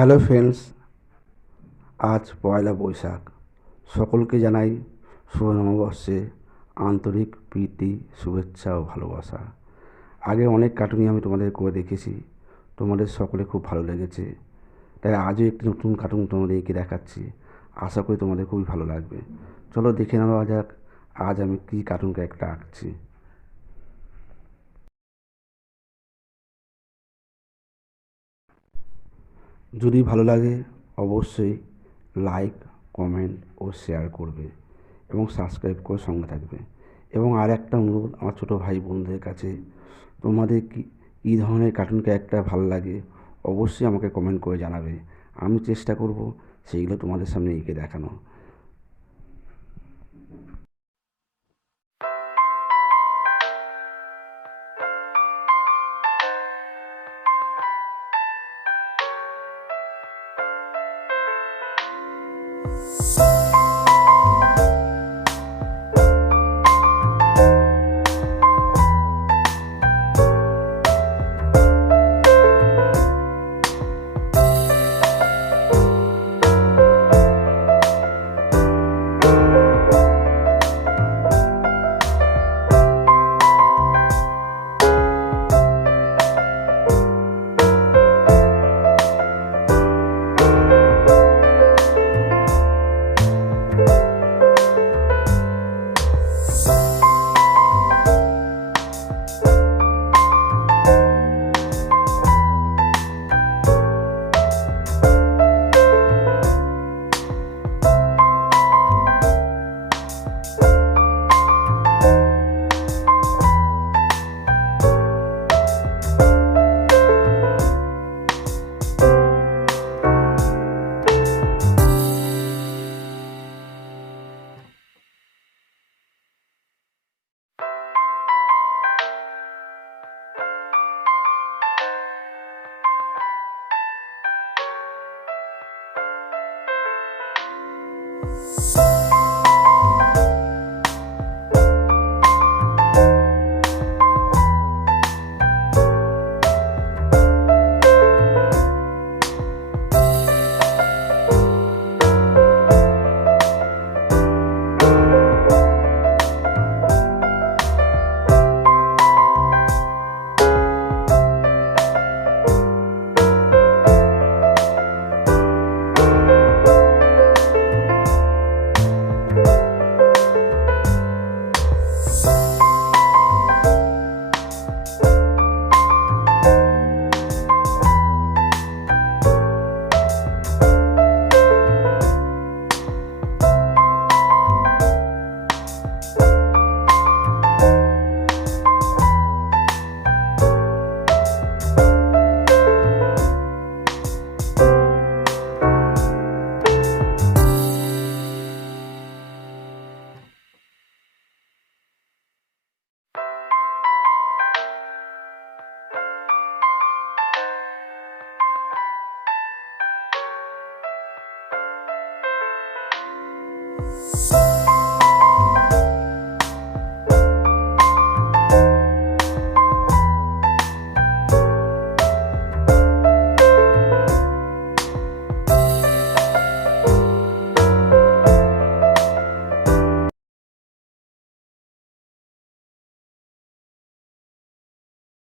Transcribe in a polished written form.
Hello friends, আজ পয়লা বৈশাখ। সকলকে জানাই শুভ নববর্ষে আন্তরিক প্রীতি, শুভেচ্ছা ও ভালোবাসা। আগে অনেক কার্টুনই আমি তোমাদের করে দেখেছি, তোমাদের সকলে খুব ভালো লেগেছে। তাই আজও একটি নতুন কার্টুন তোমাদেরকে দেখাচ্ছি। আশা করি তোমাদের খুবই ভালো লাগবে। চলো দেখে নেওয়া যাক আজ আমি কী কার্টুন ক্যারেক্টার আঁকছি। যদি ভালো লাগে অবশ্যই লাইক, কমেন্ট ও শেয়ার করবে এবং সাবস্ক্রাইব করে সঙ্গে থাকবে। এবং আর একটা অনুরোধ আমার ছোটো ভাই বোনদের কাছে, তোমাদের কী ধরনের কার্টুন ক্যারেক্টার ভালো লাগে অবশ্যই আমাকে কমেন্ট করে জানাবে। আমি চেষ্টা করব সেইগুলো তোমাদের সামনে এঁকে দেখানো।